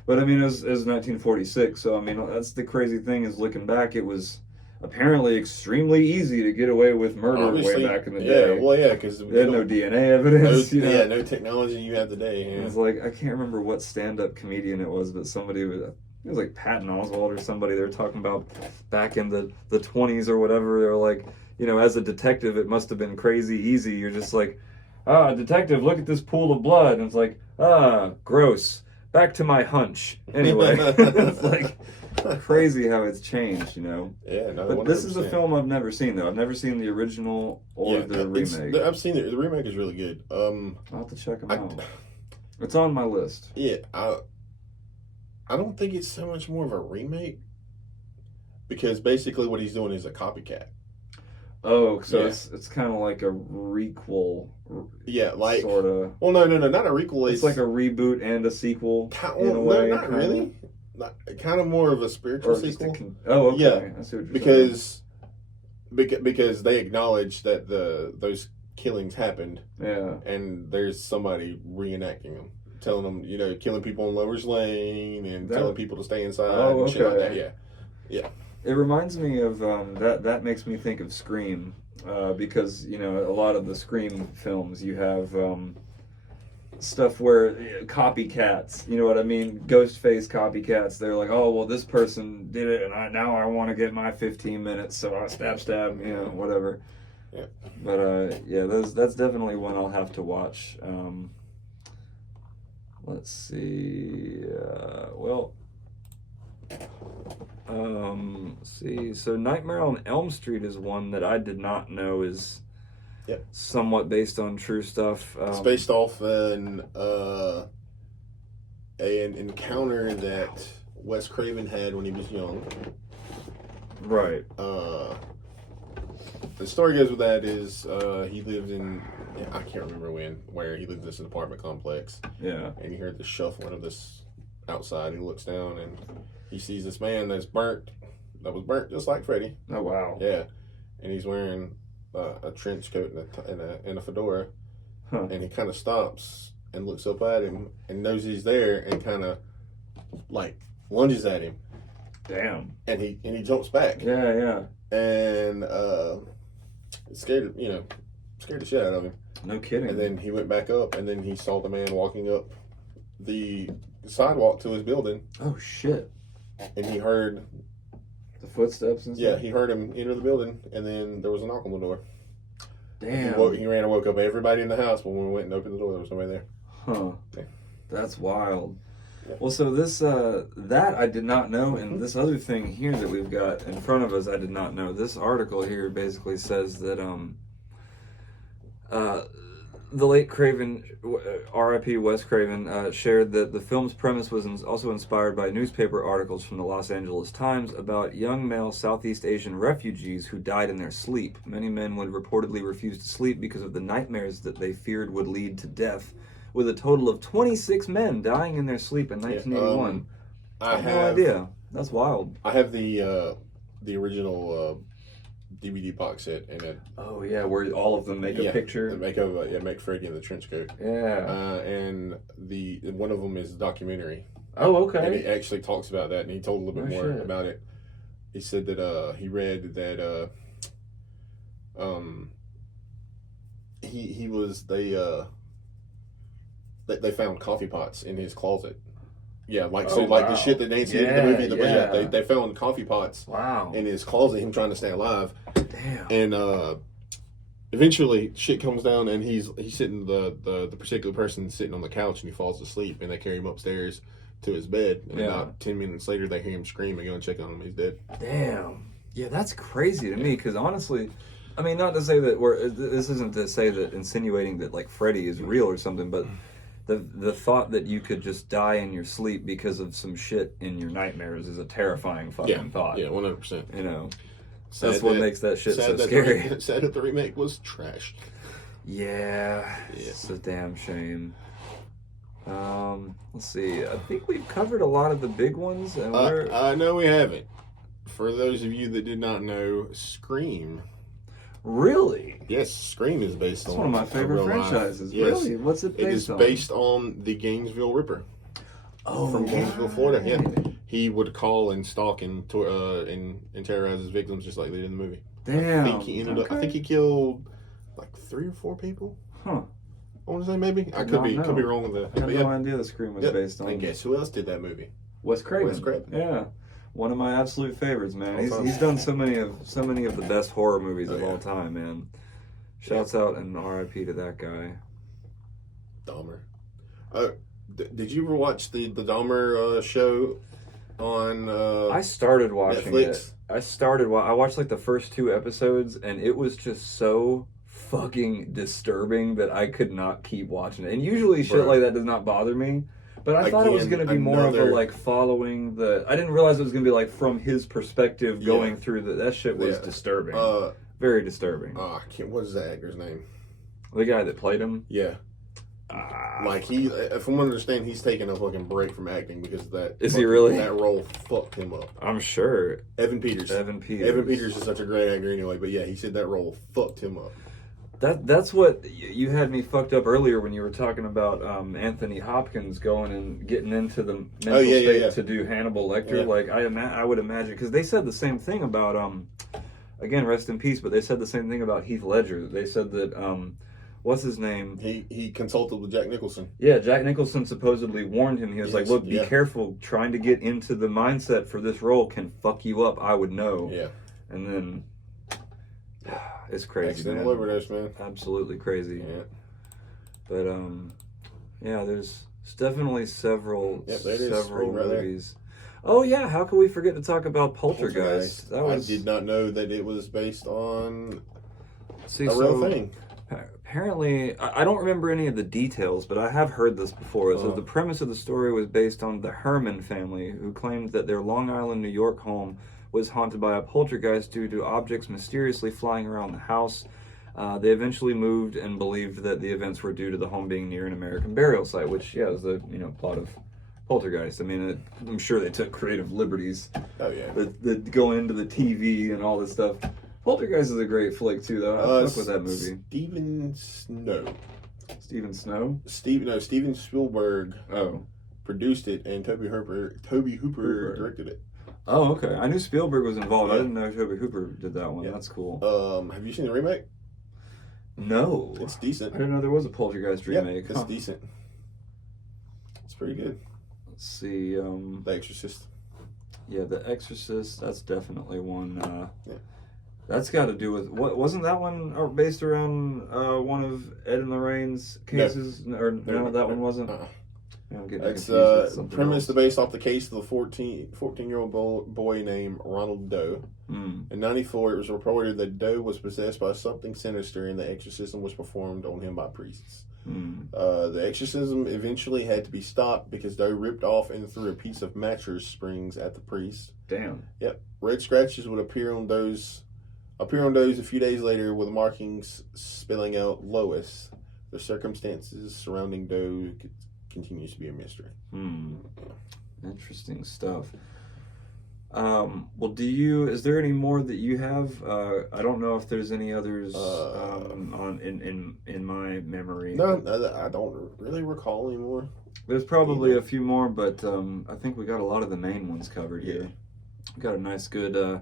But I mean, it was 1946, so I mean, that's the crazy thing is looking back, it was apparently extremely easy to get away with murder way back in the day. Yeah, well, yeah, because they had no DNA evidence. No technology you have today. Yeah. It was like, I can't remember what stand-up comedian it was, but somebody was, it was like Patton Oswalt or somebody, they were talking about back in the 20s or whatever, they were like, as a detective, it must have been crazy easy. You're just like, detective, look at this pool of blood. And it's like, gross. Back to my hunch. Anyway, it's like crazy how it's changed, Yeah, no. But 100%. this is a film I've never seen, though. I've never seen the original or the remake. I've seen it. The remake is really good. I'll have to check them out. It's on my list. Yeah, I don't think it's so much more of a remake because basically what he's doing is a copycat. Oh, so it's kind of like a requel. Yeah, like sort of. Well, no, not a requel. It's like a reboot and a sequel. In a way, not really. Kind of more of a spiritual sequel. Oh, okay. Yeah, I see what you're saying. because they acknowledge that those killings happened. Yeah, and there's somebody reenacting them, telling them killing people on Lover's Lane and telling people to stay inside. Oh, and shit like that. okay. Yeah. It reminds me of that makes me think of Scream, because a lot of the Scream films you have stuff where copycats, you know what I mean, Ghostface copycats. They're like, oh well, this person did it, and now I want to get my 15 minutes, so I stab, whatever. Yeah. But that's definitely one I'll have to watch. Let's see. See, so Nightmare on Elm Street is one that I did not know is somewhat based on true stuff. It's based off an encounter that Wes Craven had when he was young. Right. The story goes with that is he lived in, I can't remember where he lived in this apartment complex. Yeah. And he heard the shuffling of this outside. He looks down and he sees this man that was burnt just like Freddy. Oh wow. Yeah, and he's wearing a trench coat and a fedora, and he kind of stops and looks up at him and knows he's there and kind of like lunges at him. Damn. And he jumps back. Yeah. And it scared the shit out of him. No kidding. And then he went back up and then he saw the man walking up the sidewalk to his building, Oh shit! and he heard The footsteps and stuff. he heard him enter the building, and then there was a knock on the door. Damn. He ran and woke up everybody in the house, but when we went and opened the door, there was nobody there. Huh. Yeah. That's wild. Yeah. Well, so this that I did not know, and this other thing here that we've got in front of us, I did not know. This article here basically says that the late Craven, R.I.P. Wes Craven, shared that the film's premise was also inspired by newspaper articles from the Los Angeles Times about young male Southeast Asian refugees who died in their sleep. Many men would reportedly refuse to sleep because of the nightmares that they feared would lead to death, with a total of 26 men dying in their sleep in 1981. I have no idea. That's wild. I have the original DVD box set, and it. Oh yeah, where all of them make a picture. Make Freddy in the trench coat. Yeah. And one of them is a documentary. Oh, okay. And it actually talks about that, and he told a little bit more about it. He said that he read that they found coffee pots in his closet. Yeah, like the shit that Nancy did in the movie. They found coffee pots. Wow. In his closet, him trying to stay alive. Damn. And eventually, shit comes down, and he's sitting the particular person sitting on the couch, and he falls asleep, and they carry him upstairs to his bed. And about 10 minutes later, they hear him scream and go and check on him. He's dead. Damn. Yeah, that's crazy to me, because honestly, I mean, not to say that this isn't to say that insinuating that like Freddy is real or something, but the thought that you could just die in your sleep because of some shit in your nightmares is a terrifying fucking thought. Yeah, 100%. You know, that's what makes that shit so scary. Sad that the remake was trash. Yeah, it's a damn shame. Let's see. I think we've covered a lot of the big ones. And no, we haven't. For those of you that did not know, Scream. Really? Yes, Scream is based on. It's one of my favorite franchises. Yes. Really? What's it based on? It is based on the Gainesville Ripper. Oh, from Gainesville, Florida. Yeah, he would call and stalk and terrorize his victims just like they did in the movie. Damn. I think he ended up. I think he killed like 3 or 4 people. Huh. I want to say maybe. I could be wrong with that. I had no idea the Scream was based on. And guess who else did that movie? Wes Craven. Wes Craven. Yeah. One of my absolute favorites, man. He's done so many of the best horror movies of all time, man. Shouts out and R.I.P. to that guy. Dahmer. Did you ever watch the Dahmer show on I started watching Netflix? I watched like the first 2 episodes, and it was just so fucking disturbing that I could not keep watching it. And usually shit like that does not bother me. But I thought it was going to be more of a like following the. I didn't realize it was going to be like from his perspective going through that shit was disturbing. Very disturbing. What is that actor's name? The guy that played him? Yeah. Like from what I understand, he's taking a fucking break from acting because of that. Is he really? That role fucked him up. I'm sure. Evan Peters is such a great actor anyway, but yeah, he said that role fucked him up. That's what you had me fucked up earlier when you were talking about Anthony Hopkins going and getting into the mental state to do Hannibal Lecter. Yeah. Like I would imagine, because they said the same thing about again, rest in peace, but they said the same thing about Heath Ledger. They said that what's his name? He consulted with Jack Nicholson. Yeah, Jack Nicholson supposedly warned him. He was like, "Look, be careful. Trying to get into the mindset for this role can fuck you up. I would know." Yeah, and then. It's crazy, accidental overdose, man. Absolutely crazy. Yeah. But there's definitely several movies. Oh yeah, how can we forget to talk about Poltergeist? I did not know that it was based on a real thing. Apparently, I don't remember any of the details, but I have heard this before. So the premise of the story was based on the Herman family, who claimed that their Long Island, New York home was haunted by a poltergeist due to objects mysteriously flying around the house. They eventually moved and believed that the events were due to the home being near an American burial site, which is the plot of Poltergeist. I mean, I'm sure they took creative liberties. Oh yeah. That going into the TV and all this stuff. Poltergeist is a great flick too, though. I fuck with that movie. Steven Snow. Steven Snow? Steven Spielberg. Oh. Produced it, and Toby Hooper directed it. Oh, okay. I knew Spielberg was involved. I didn't know Toby Hooper did that one. Yeah. That's cool. Have you seen the remake? No. It's decent. I didn't know there was a Poltergeist remake. It's decent. It's pretty good. Let's see. The Exorcist. Yeah, The Exorcist. That's definitely one. Yeah. That's got to do with what? Wasn't that one based around one of Ed and Lorraine's cases? No, that one wasn't. I'm getting It's confused with something premised else. based off the case of the 14-year-old boy named Ronald Doe. Mm. In '94, it was reported that Doe was possessed by something sinister, and the exorcism was performed on him by priests. Mm. The exorcism eventually had to be stopped because Doe ripped off and threw a piece of mattress springs at the priest. Damn. Yep. Red scratches would appear on Doe's a few days later with markings spelling out Lois. The circumstances surrounding Doe continues to be a mystery. Interesting stuff. Well, is there any more that you have? I don't know if there's any others in my memory. No, I don't really recall anymore. There's probably a few more, but I think we got a lot of the main ones covered here. Yeah. We got a nice, good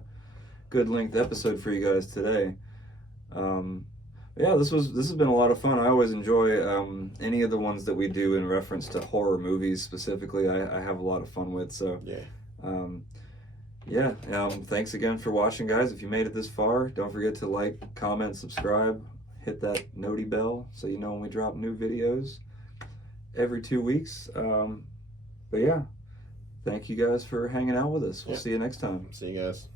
length episode for you guys today. Yeah, this has been a lot of fun. I always enjoy any of the ones that we do in reference to horror movies specifically. I have a lot of fun with. So yeah. Thanks again for watching, guys. If you made it this far, don't forget to like, comment, subscribe, hit that noti bell so you know when we drop new videos every 2 weeks. But yeah, thank you guys for hanging out with us. We'll see you next time. See you guys.